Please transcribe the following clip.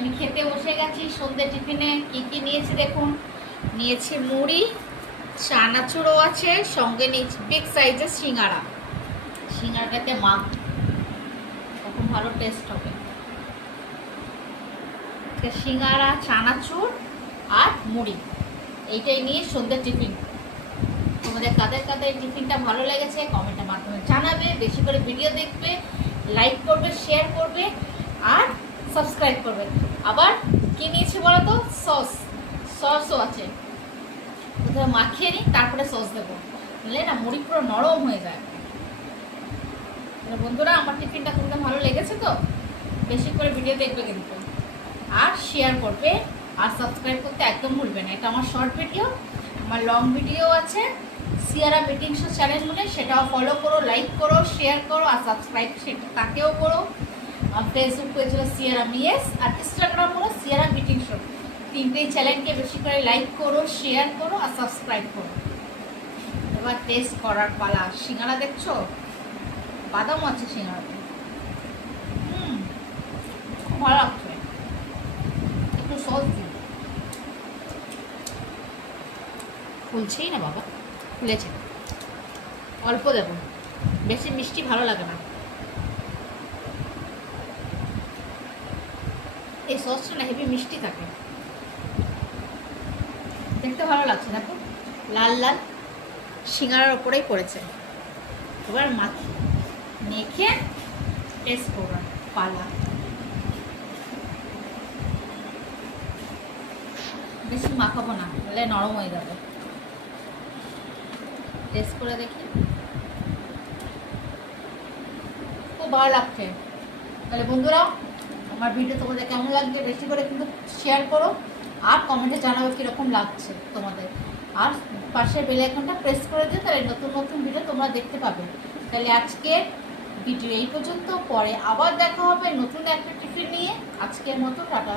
আমি খেতে বসে গেছি সন্ধ্যে টিফিনে। কি কি নিয়েছি দেখুন। নিয়েছি মুড়ি, চানাচুরও আছে, সঙ্গে নিয়েছি বিগ সাইজের সিঙ্গারা। সিঙ্গারাটাতে মাখ, তখন ভালো টেস্ট হবে। সিঙ্গারা, চানাচুর আর মুড়ি, এইটাই নিয়ে সন্ধ্যে টিফিন। তোমাদের কাদের কাদের টিফিনটা ভালো লেগেছে কমেন্টের মাধ্যমে জানাবে। বেশি করে ভিডিও দেখবে, লাইক করবে, শেয়ার করবে আর সাবস্ক্রাইব করবে। আবার কি নিয়েছি বলো তো? সসও আছে। কোথাও মাখিয়ে নিই, তারপরে সস দেবো, বুঝলে না মুড়ি পুরো নরম হয়ে যায়। বন্ধুরা, আমার টিফিনটা তোমাদের ভালো লেগেছে তো? বেশি করে ভিডিও দেখবে কিন্তু, আর শেয়ার করবে আর সাবস্ক্রাইব করতে একদম ভুলবে না। এটা আমার শর্ট ভিডিও, আমার লং ভিডিও আছে সিয়ারা বেটিং শো চ্যানেল বলে, সেটাও ফলো করো, লাইক করো, শেয়ার করো আর সাবস্ক্রাইব সেটা তাকেও করো। আর ফেসবুক পেজ হলো সিয়ারা মিএস, আর ইনস্টাগ্রাম হলো সিয়ারা বেটিং শো। তিনটেই চ্যানেলকে বেশি করে লাইক করো, শেয়ার করো আর সাবস্ক্রাইব করো। এবার টেস্ট করার পালা। সিঙ্গারা দেখছো, বাদাম আছে সিঙ্গারাতে। খুব ভালো লাগছে। একটু সস দিই। ফুলছেই না বাবা, ফুলেছে। অল্প দেবো, বেশি মিষ্টি ভালো লাগে না। এই সসটা না হেভি মিষ্টি থাকে, দেখতে ভালো লাগছে। দেখো লাল লাল সিঙ্গারার ওপরেই পড়েছে। এবার মেখে টেস্ট করবার পালা। বেশি মাখাবো না, তাহলে নরম হয়ে যাবে। টেস্ট করে দেখি। খুব ভালো লাগছে। তাহলে বন্ধুরা, আমার ভিডিও তোমাদের কেমন লাগবে বেশি করে কিন্তু শেয়ার করো আর কমেন্টে জানাবো কীরকম লাগছে তোমাদের। আর পাশে বেল আইকনটা প্রেস করে দিও, তাহলে নতুন নতুন ভিডিও তোমরা দেখতে পাবে। তাহলে আজকে ভিডিও এই পর্যন্ত, পরে আবার দেখা হবে নতুন একটা টিফিন নিয়ে। আজকের মতো টাটা।